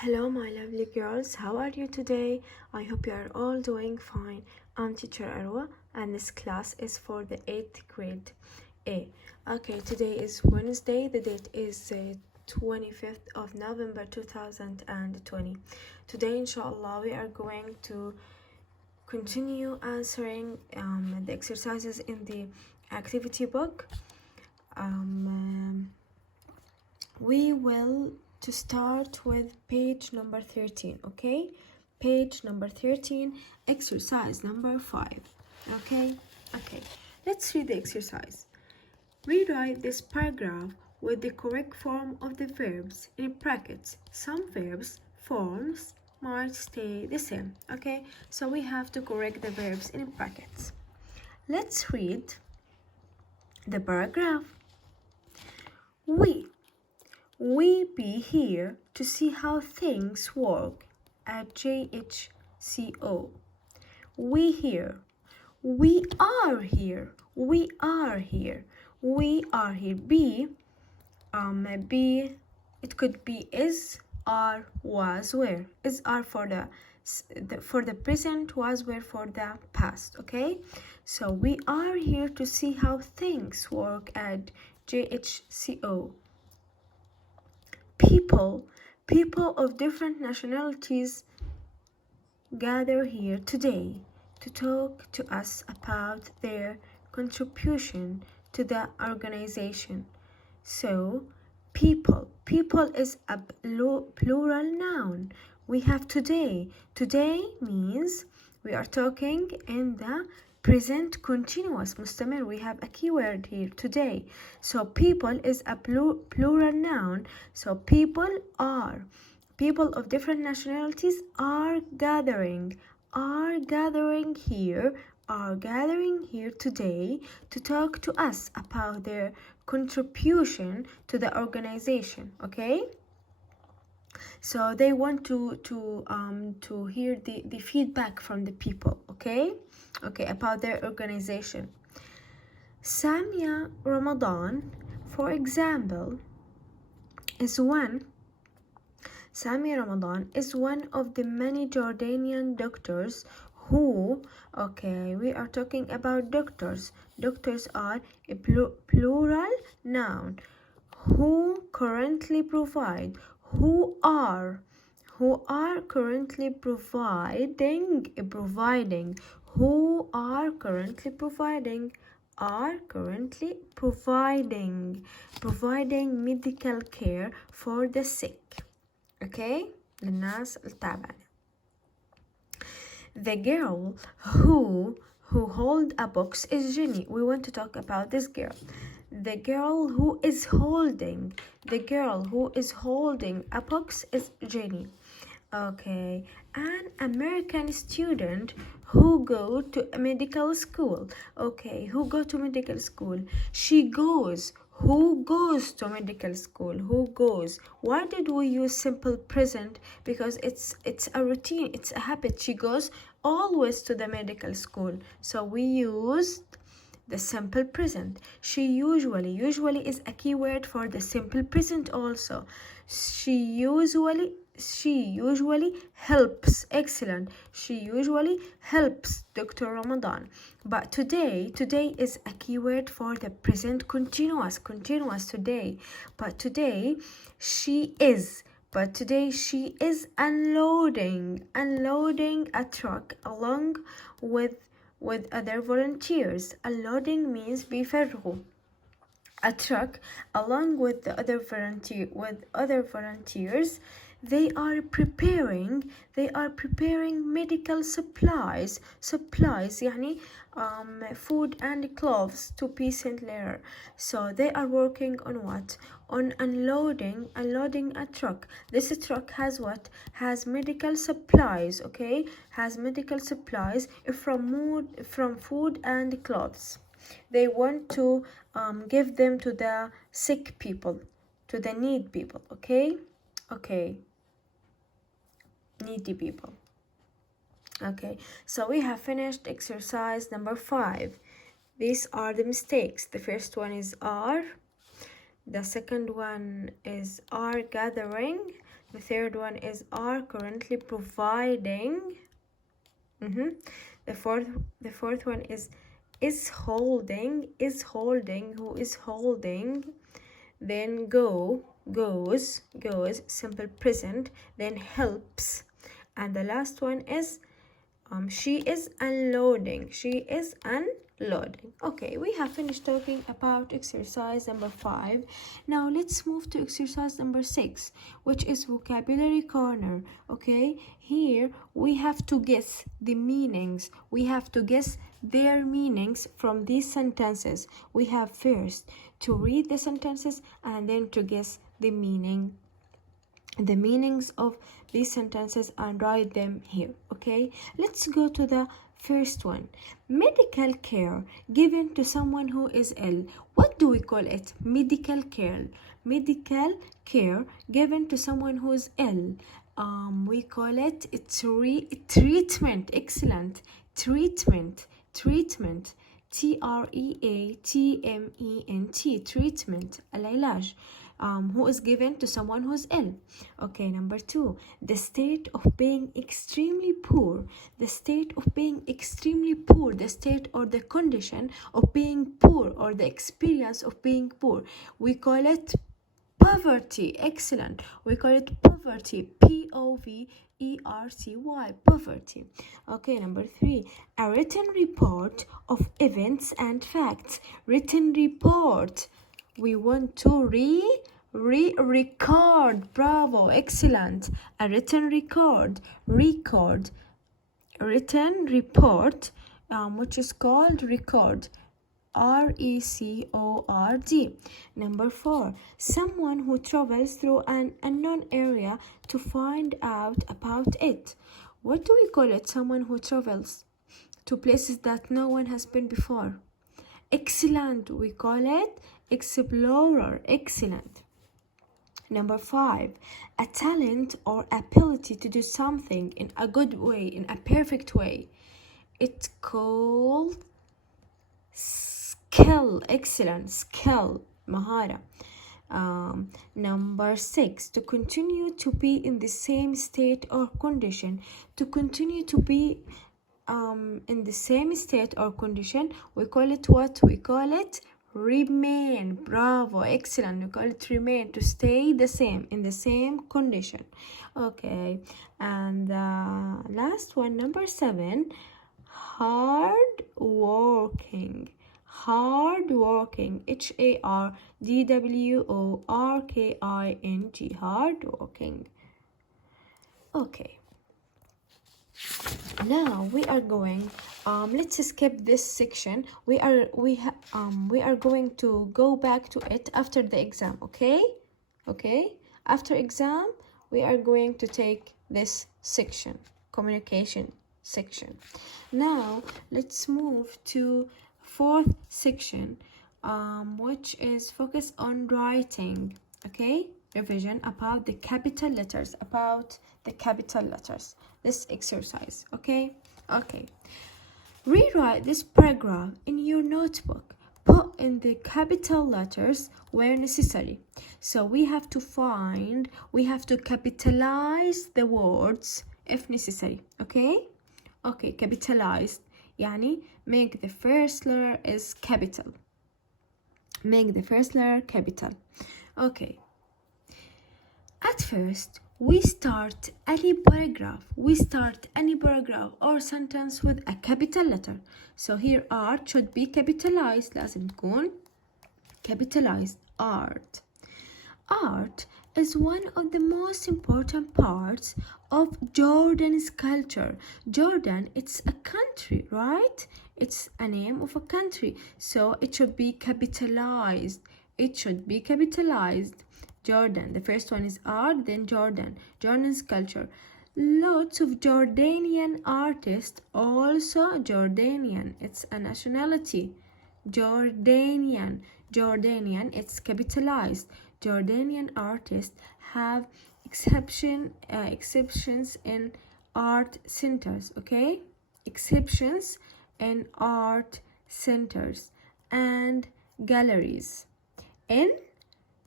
Hello, my lovely girls. How are you today? I hope you are all doing fine. I'm teacher Arwa, and this class is for the 8th grade A. Okay, today is Wednesday. The date is 25th of November 2020. Today, inshallah, we are going to continue answering the exercises in the activity book. We will to start with page number 13, okay? Page number 13, exercise number 5, okay? Okay, let's read the exercise. Rewrite this paragraph with the correct form of the verbs in brackets. Some verbs forms might stay the same, okay? So we have to correct the verbs in brackets. Let's read the paragraph. We be here to see how things work at JHCO. We here. We are here. We are here. We are here. Be, it could be is, are, was, were. Is, are for the present, was, were for the past, okay? So we are here to see how things work at JHCO. People of different nationalities gather here today to talk to us about their contribution to the organization. So, people is a plural noun. We have today. Today means we are talking in the present continuous mustamir. We have a keyword here, today. So people is a plural noun. So people of different nationalities are gathering here today to talk to us about their contribution to the organization, okay? So they want to hear the feedback from the people, okay, about their organization. Samia Ramadan, for example, is one of the many Jordanian doctors who, okay, we are talking about doctors. Doctors are a plural noun. Who currently provide, who are currently providing, providing medical care for the sick, okay, للناس التعبانة. The girl who hold a box is Jenny. We want to talk about this girl. The girl who is holding a box is Jenny. Okay, an American student who go to medical school. Okay, who go to medical school? She goes. Who goes to medical school? Who goes? Why did we use simple present? Because it's a routine, it's a habit. She goes always to the medical school. So we used the simple present. She usually is a keyword for the simple present also. She usually helps. Excellent. She usually helps Dr. Ramadan. But today is a keyword for the present continuous today. But today she is unloading a truck along with other volunteers. Unloading means بيفرغوا a truck along with the other volunteers. They are preparing medical supplies يعني food and clothes to be sent later. So they are working on what? On unloading a truck. This truck has what? Has medical supplies, okay? Has medical supplies from food and clothes. They want to give them to the sick people, to the needy people, okay? Needy people. Okay, so we have finished exercise number 5. These are the mistakes. The first one is are. The second one is are gathering. The third one is are currently providing. The fourth one is holding, who is holding. Then goes, simple present. Then helps. And the last one is she is unloading. Okay, we have finished talking about exercise number 5. Now let's move to exercise number 6, which is vocabulary corner. Okay, here we have to guess the meanings. We have to guess their meanings from these sentences. We have first to read the sentences and then to guess the meanings of these sentences and write them here. Okay, let's go to the first one. Medical care given to someone who is ill. What do we call it? Medical care given to someone who is ill. We call it treatment. Excellent. Treatment. TREATMENT. treatment. العلاج. Who is given to someone who is ill. Okay, number 2, the state of being extremely poor. The state or the condition of being poor, or the experience of being poor. We call it poverty. Excellent. We call it poverty. POVERTY. Poverty. Okay, number 3, a written report of events and facts. Written report. We want to record. Bravo. Excellent. A written written report, which is called record. RECORD. Number 4, someone who travels through an unknown area to find out about it. What do we call it? Someone who travels to places that no one has been before. Excellent. We call it explorer. Excellent. Number 5, a talent or ability to do something in a good way, in a perfect way. It's called skill. Excellent. Skill. Mahara. Number 6, to continue to be in the same state or condition. To continue to be in the same state or condition, we call it what? We call it remain. Bravo. Excellent. We call it remain, to stay the same, in the same condition. Okay, and the last one, number 7, hard working. HARDWORKING. Hard working. Okay, now we are going let's skip this section. We are going to go back to it after the exam. Okay, after exam we are going to take this section, communication section. Now let's move to 4th section, which is focused on writing. Okay, revision about the capital letters, this exercise. Okay, rewrite this paragraph in your notebook. Put in the capital letters where necessary. So we have to capitalize the words if necessary. Okay, capitalized يعني make the first letter is capital. Okay, at first we start any paragraph or sentence with a capital letter. So here art should be capitalized. لازم تكون capitalized. Art is one of the most important parts of Jordan's culture. Jordan, it's a country, right? It's a name of a country, so it should be capitalized. Jordan, the first one is art, then Jordan's culture. Lots of Jordanian artists, also Jordanian, it's a nationality. Jordanian, it's capitalized. Jordanian artists have exceptions in art centers. Okay, exceptions in art centers and galleries in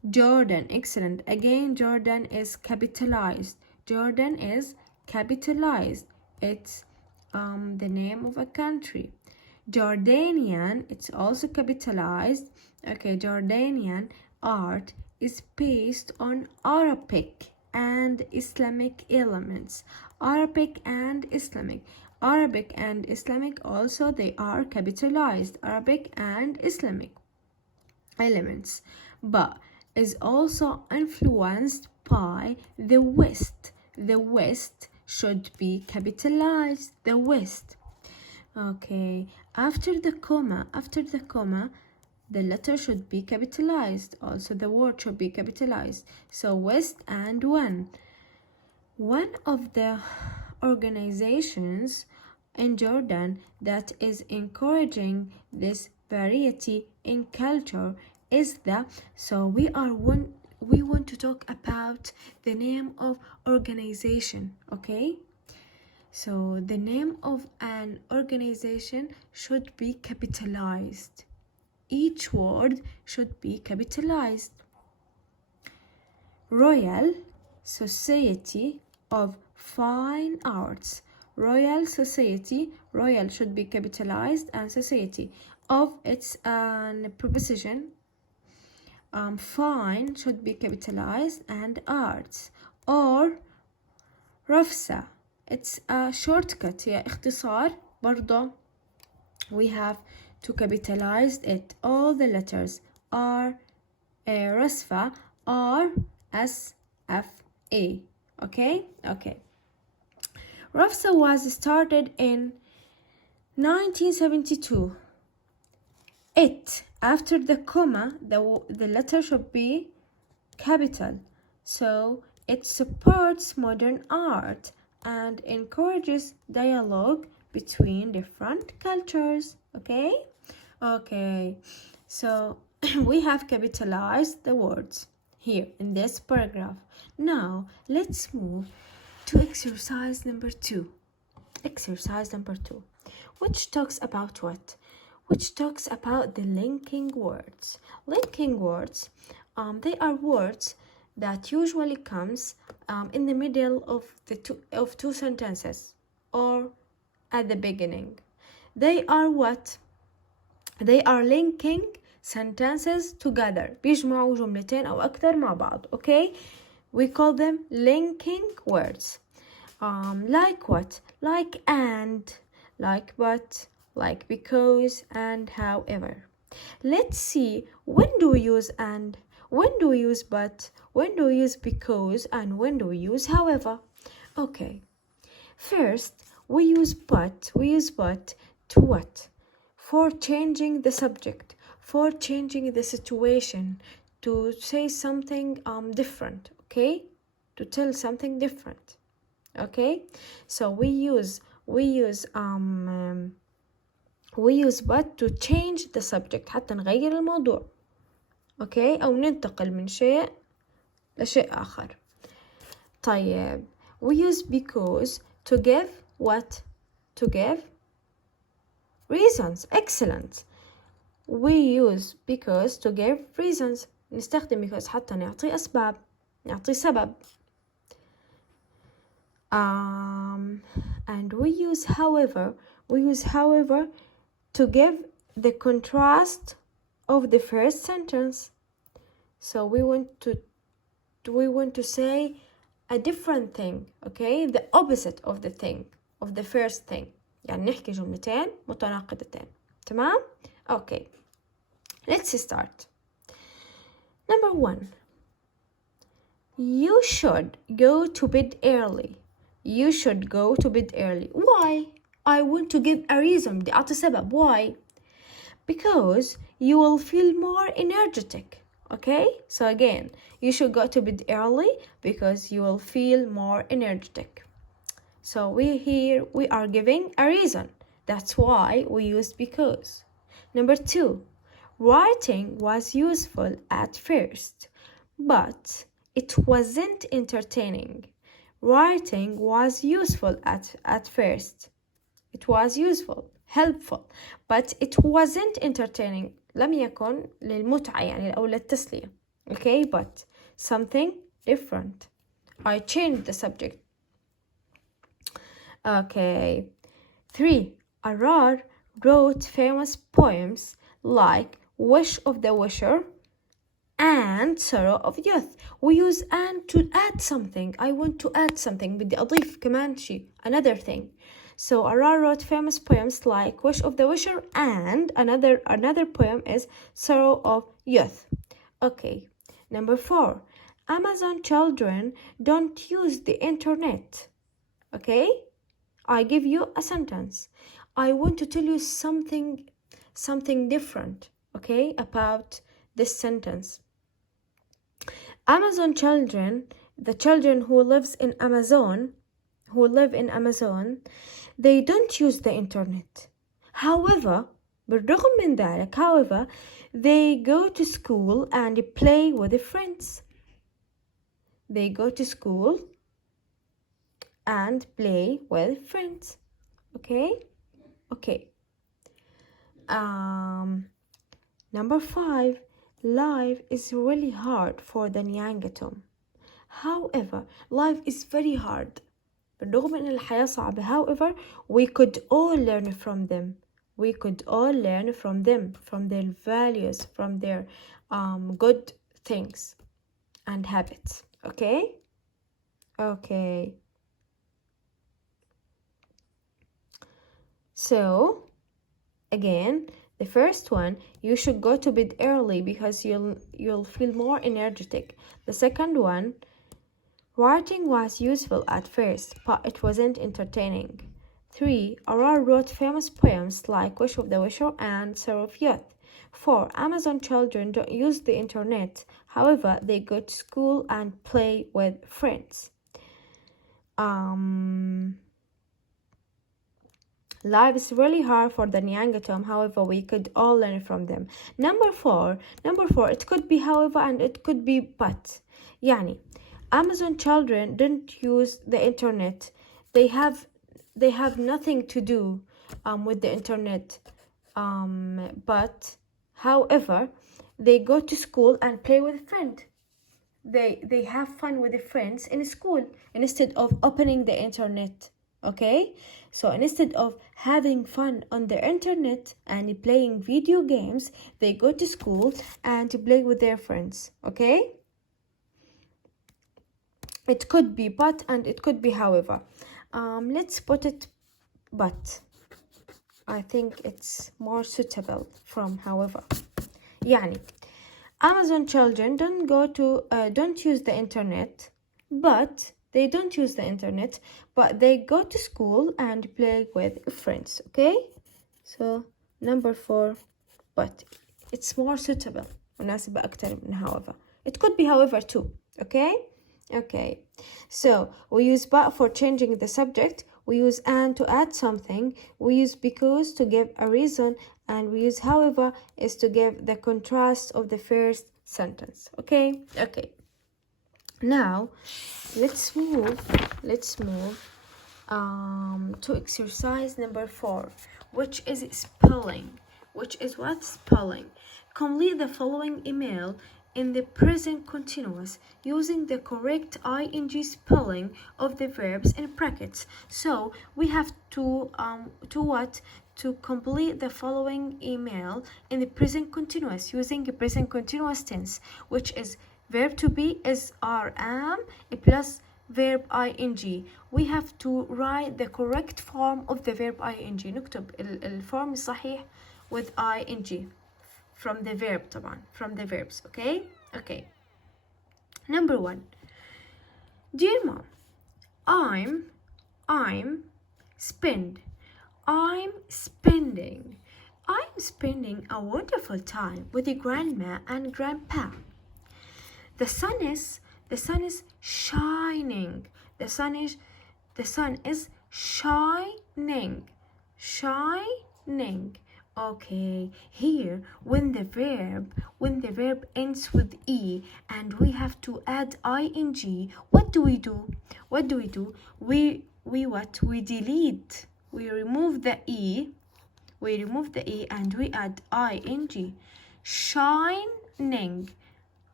Jordan, excellent. Again, Jordan is capitalized. Jordan is capitalized. It's the name of a country. Jordanian, it's also capitalized. Okay, Jordanian art is based on Arabic and Islamic elements. Arabic and Islamic. Arabic and Islamic also, they are capitalized. Arabic and Islamic elements, but is also influenced by the West. The West should be capitalized. The West. Okay, after the comma, the letter should be capitalized. Also, the word should be capitalized. So, West and one. One of the organizations in Jordan that is encouraging this variety in culture is we want to talk about the name of organization, okay? So the name of an organization should be capitalized. Each word should be capitalized. Royal Society of Fine Arts. Royal Society, royal should be capitalized, and society of, it's an preposition. Fine should be capitalized, and arts. Or رفسة, it's a shortcut, هي اختصار برضو. We have to capitalize it. All the letters are رسفة, R S F A. Okay. Rafsa was started in 1972. It, after the comma, the letter should be capital. So it supports modern art and encourages dialogue between different cultures. Okay. So we have capitalized the words here in this paragraph. Now let's move to exercise number 2. Exercise number 2, which talks about what? Which talks about the linking words. Linking words, they are words that usually comes in the middle of two sentences or at the beginning. They are what? They are linking sentences together. بيجمعوا جملتين أو أكثر مع بعض. Okay? We call them linking words. Like what? Like and, like but, like because, and however. Let's see, when do we use and? When do we use but? When do we use because? And when do we use however? Okay. First, we use but. We use but to what? For changing the subject, for changing the situation, to say something different, okay? To tell something different, okay? So we use but to change the subject, حتى نغير الموضوع, okay? أو ننتقل من شيء لشيء آخر. طيب, we use because to give what? To give reasons. Excellent. We use because to give reasons. نستخدم because حتى نعطي أسباب, نعطي سبب. And we use however. We use however to give the contrast of the first sentence. So we want to say a different thing, okay? The opposite of the thing, of the first thing. يعني نحكي جملتين متناقضتين. تمام؟ Okay. Let's start. Number 1. You should go to bed early. You should go to bed early. Why? I want to give a reason. بدي أعطي سبب. Why? Because you will feel more energetic. Okay? So again, you should go to bed early because you will feel more energetic. So we are giving a reason. That's why we used because. Number 2. Writing was useful at first, but it wasn't entertaining. Writing was useful at first. It was useful, helpful, but it wasn't entertaining. لم يكن للمتعة يعني أو للتسلية. Okay, but something different. I changed the subject. Okay. 3. Arar wrote famous poems like Wish of the Wisher and Sorrow of Youth. We use and to add something. I want to add something. بدي أضيف كمان شيء. Another thing. So Arar wrote famous poems like Wish of the Wisher and another poem is Sorrow of Youth. Okay. Number 4. Amazon children don't use the internet. Okay? I give you a sentence. I want to tell you something different, okay, about this sentence. Amazon children, the children who live in Amazon, they don't use the internet. However, بالرغم من ذلك, however, they go to school and play with their friends. They go to school and play with friends. Okay? Okay. Number 5. Life is really hard for the Nyangatom. However, life is very hard. بالرغم إن الحياة صعبة. However, we could all learn from them. We could all learn from them, from their values, from their good things and habits. Okay? Okay. So, again, the first one, you should go to bed early because you'll feel more energetic. The second one, writing was useful at first, but it wasn't entertaining. 3. Arar wrote famous poems like Wish of the Wisher and Sorrow of Youth. 4. Amazon children don't use the internet. However, they go to school and play with friends. Life is really hard for the Nyangatom. However, we could all learn from them. Number 4, it could be however and it could be but. يعني, Amazon children don't use the internet. They have nothing to do with the internet. But however, they go to school and play with friends. They have fun with their friends in school instead of opening the internet. Okay, so instead of having fun on the internet and playing video games, they go to school and play with their friends. Okay, it could be but and it could be however. Let's put it but. I think it's more suitable from however. يعني, Amazon children don't use the internet, but they don't use the internet, but they go to school and play with friends. Okay, so number 4, but it's more suitable. مناسبة أكتر من however. It could be however too. Okay, so we use but for changing the subject, we use and to add something, we use because to give a reason, and we use however is to give the contrast of the first sentence. Okay. Now let's move to exercise number 4, which is spelling. Which is what? Spelling. Complete the following email in the present continuous using the correct ing spelling of the verbs in brackets. So we have to complete the following email in the present continuous using the present continuous tense, which is verb to be is am plus verb ing. We have to write the correct form of the verb ing. نكتب الفورم الصحيح with ing from the verb طبعا, from the verbs. Okay. Number 1. Dear mom, I'm spending a wonderful time with the grandma and grandpa. The sun is shining. The sun is shining. Okay, here when the verb ends with e and we have to add ing, what do we do? We delete. We remove the e and we add ing. Shining.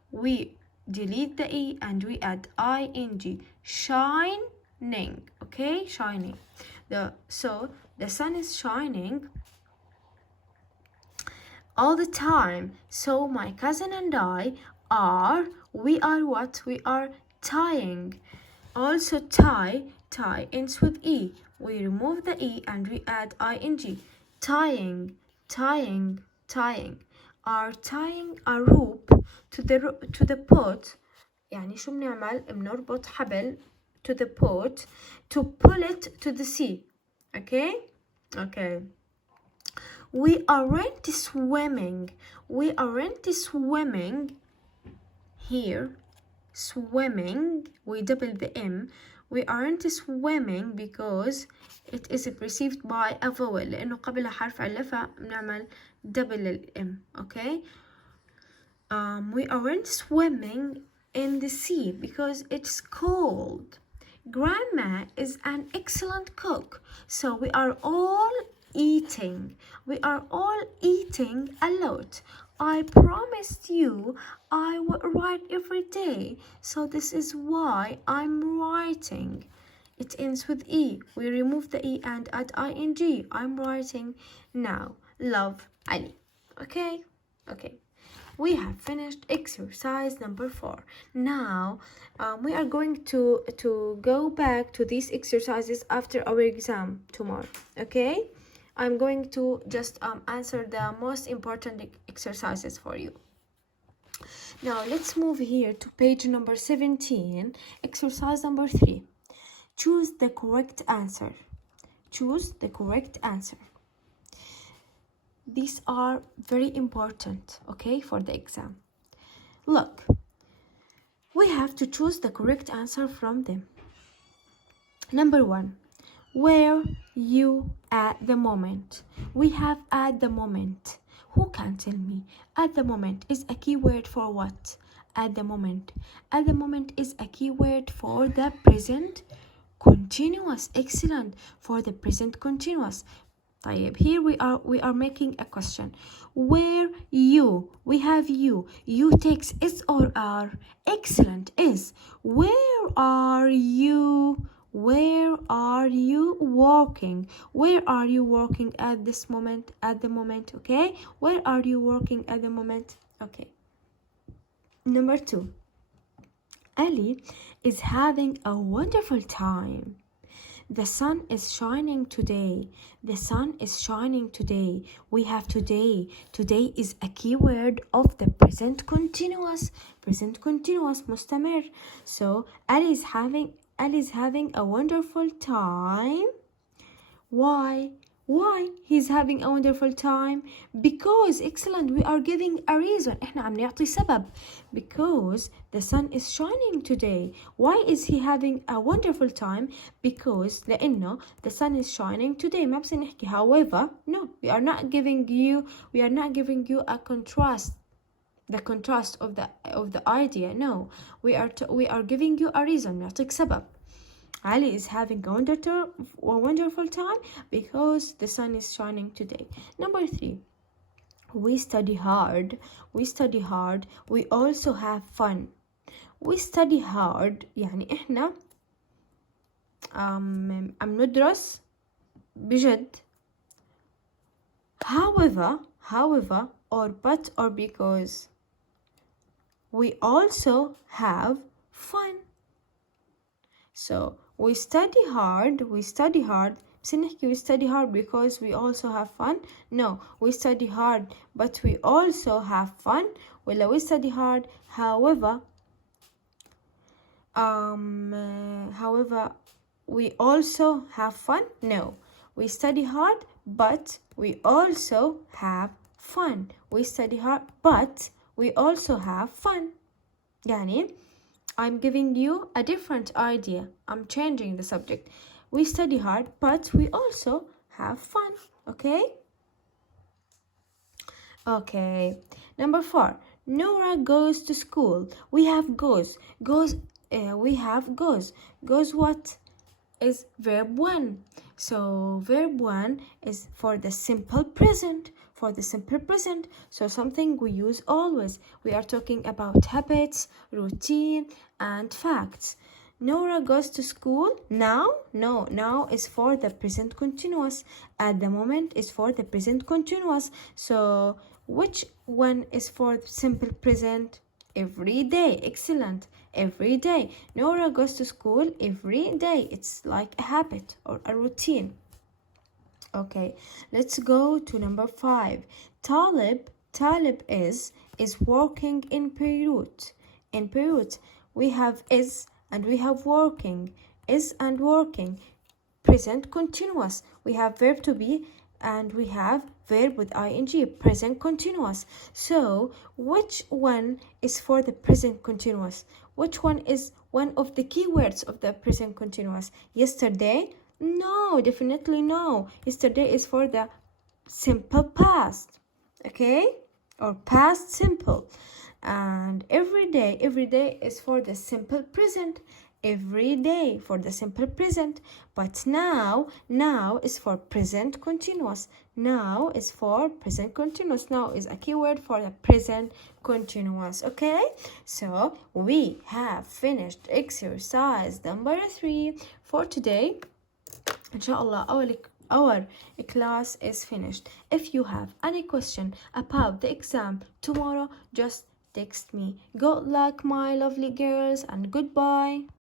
we delete the E and we add ing. Shining, okay? Shining. So the sun is shining all the time. So my cousin and I we are what? We are tying. Also tie ends with E. We remove the E and we add ing. Tying, tying, tying. Are tying a rope to the pot. يعني شو بنعمل؟ بنربط حبل to the pot to pull it to the sea. Okay? Okay. We aren't swimming. We aren't swimming here. Swimming, we double the M. We aren't swimming because it is perceived by a vowel لأنه قبلها حرف علة فبنعمل double ال M. Okay? We aren't swimming in the sea because it's cold. Grandma is an excellent cook, so we are all eating. We are all eating a lot. I promised you I would write every day, so this is why I'm writing. It ends with E. We remove the E and add ing. I'm writing now. Love, Ali. Okay? Okay. We have finished exercise number 4. Now we are going to go back to these exercises after our exam tomorrow. Okay, I'm going to just answer the most important exercises for you. Now let's move here to page number 17, exercise number 3. Choose the correct answer. Choose the correct answer. These are very important, okay, for the exam. Look, we have to choose the correct answer from them. Number 1, where you at the moment. We have at the moment. Who can tell me? At the moment is a keyword for what? At the moment. At the moment is a keyword for the present continuous. Excellent. For the present continuous. طيب, here we are making a question. Where you, we have you takes is or are. Excellent. Is. Where are you working? Where are you working at this moment? At the moment. Okay, where are you working at the moment? Okay. Number 2, Ali is having a wonderful time. The sun is shining today. The sun is shining today. We have today. Today is a keyword of the present continuous. Present continuous, مستمر. So Ali is having a wonderful time. Why? Why he's having a wonderful time? Because, excellent, we are giving a reason. احنا عم نعطي سبب. Because the sun is shining today. Why is he having a wonderful time? Because لأنه the sun is shining today. ما بس نحكي however. No, we are not giving you a contrast. The contrast of the idea. No, we are giving you a reason. نعطيك سبب. Ali is having a wonderful time because the sun is shining today. Number 3, we study hard. We study hard. We also have fun. We study hard يعني إحنا عم ندرس بجد. However, or but, or because, we also have fun. So we study hard. بس نحكي we study hard because we also have fun. No, we study hard but we also have fun. ولا we study hard however we also have fun. No, we study hard but we also have fun. We study hard but we also have fun. يعني I'm giving you a different idea. I'm changing the subject. We study hard, but we also have fun. Okay? Okay. Number 4. Nora goes to school. We have goes. We have goes. Goes what? Is verb 1. So verb 1 is for the simple present. for the simple present, so something we use always. We are talking about habits, routine, and facts. Nora goes to school now. No, now is for the present continuous. At the moment is for the present continuous. So which one is for simple present? Every day. Excellent. Every day. Nora goes to school every day. It's like a habit or a routine. Okay, let's go to number 5. Talib is working in Beirut. In Beirut, we have is and we have working. Is and working. Present continuous. We have verb to be and we have verb with ing. Present continuous. So, which one is for the present continuous? Which one is one of the keywords of the present continuous? Yesterday? No, definitely no. Yesterday is for the simple past. Okay? Or past simple. And every day is for the simple present. Every day for the simple present. But now is for present continuous. Now is for present continuous. Now is a keyword for the present continuous. Okay, so we have finished exercise number 3 for today. Inshallah, our class is finished. If you have any question about the exam tomorrow, just text me. Good luck, my lovely girls, and goodbye.